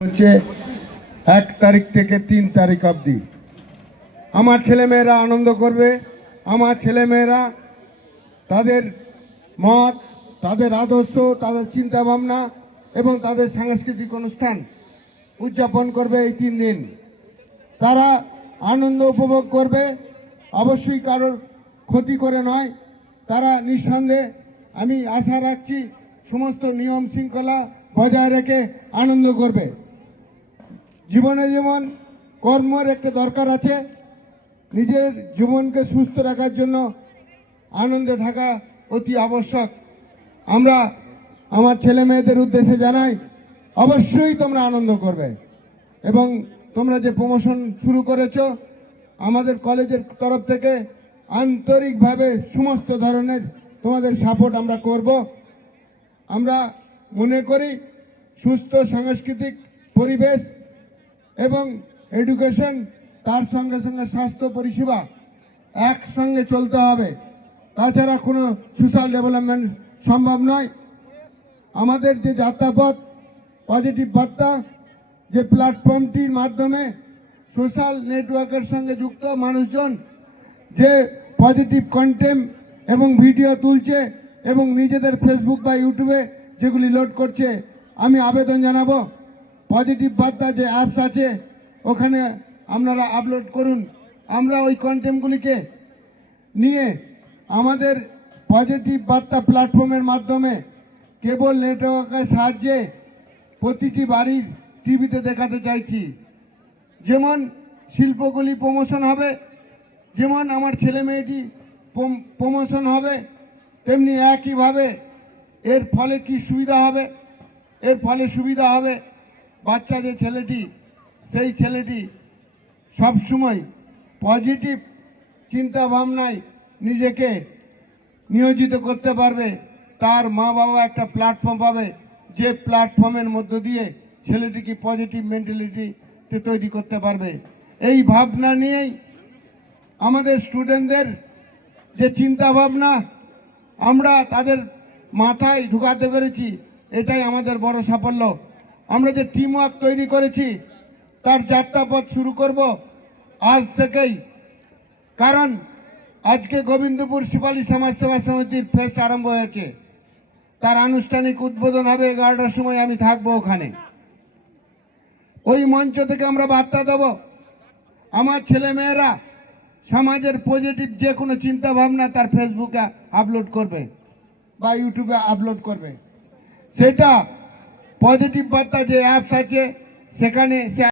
হচ্ছে এক তারিখ থেকে তিন তারিখ অবধি। আমার ছেলেমেয়েরা আনন্দ করবে, আমার ছেলেমেয়েরা তাদের মত, তাদের আদর্শ, তাদের চিন্তা ভাবনা এবং তাদের সাংস্কৃতিক অনুষ্ঠান উদযাপন করবে এই তিন দিন। তারা আনন্দ উপভোগ করবে, অবশ্যই কারোর ক্ষতি করে নয়। তারা নিঃসন্দেহে আমি আশা রাখছি সমস্ত নিয়ম শৃঙ্খলা বজায় রেখে আনন্দ করবে। জীবনে যেমন কর্মের একটা দরকার আছে, নিজের জীবনকে সুস্থ রাখার জন্য আনন্দে থাকা অতি আবশ্যক। আমরা আমার ছেলে মেয়েদের উদ্দেশ্যে জানাই, অবশ্যই তোমরা আনন্দ করবে এবং তোমরা যে প্রমোশন শুরু করেছ, আমাদের কলেজের তরফ থেকে আন্তরিকভাবে সমস্ত ধরনের তোমাদের সাপোর্ট আমরা করব। আমরা মনে করি, সুস্থ সাংস্কৃতিক পরিবেশ এবং এডুকেশন তার সঙ্গে সঙ্গে স্বাস্থ্য পরিষেবা একসঙ্গে চলতে হবে। তাছাড়া কোনো সোশ্যাল ডেভেলপমেন্ট সম্ভব নয়। আমাদের যে যাত্রাপথ পজিটিভ বার্তা, যে প্ল্যাটফর্মটির মাধ্যমে সোশ্যাল নেটওয়ার্কের সঙ্গে যুক্ত মানুষজন যে পজিটিভ কন্টেন্ট এবং ভিডিও তুলছে এবং নিজেদের ফেসবুক বা ইউটিউবে যেগুলি লোড করছে, আমি আবেদন জানাব। পজিটিভ বার্তা যে অ্যাপস আছে, ওখানে আপনারা আপলোড করুন। আমরা ওই কন্টেন্টগুলিকে নিয়ে আমাদের পজিটিভ বার্তা প্ল্যাটফর্মের মাধ্যমে কেবল নেটওয়ার্কের সাহায্যে প্রতিটি বাড়ির টিভিতে দেখাতে চাইছি। যেমন শিল্পগুলি প্রমোশন হবে, যেমন আমার ছেলে মেয়েটি প্রমোশন হবে, তেমনি একইভাবে এর ফলে কি সুবিধা হবে, এর ফলে সুবিধা হবে বাচ্চা যে ছেলেটি, সেই ছেলেটি সবসময় পজিটিভ চিন্তা ভাবনায় নিজেকে নিয়োজিত করতে পারবে। তার মা বাবা একটা প্ল্যাটফর্ম পাবে, যে প্ল্যাটফর্মের মধ্য দিয়ে ছেলেটিকে পজিটিভ মেন্টালিটিতে তৈরি করতে পারবে। এই ভাবনা নিয়েই আমাদের স্টুডেন্টদের যে চিন্তা ভাবনা আমরা তাদের মাথায় ঢুকাতে পেরেছি, এটাই আমাদের বড় সাফল্য। আমরা যে টিম ওয়ার্ক তৈরি করেছি, তার যাত্রাপথ শুরু করব আজ থেকেই। কারণ আজকে গোবিন্দপুর শিপালী সমাজসেবা সমিতির ফেস্ট আরম্ভ হয়েছে। তার আনুষ্ঠানিক উদ্বোধন হবে এগারোটার সময়, আমি থাকব ওখানে। ওই মঞ্চ থেকে আমরা বার্তা দেব। আমার ছেলে মেয়েরা সমাজের পজিটিভ যে কোনো চিন্তা ভাবনা তার ফেসবুকে আপলোড করবে বা ইউটিউবে আপলোড করবে। সেটা পজিটিভ বার্তা যে অ্যাপস আছে সেখানে সে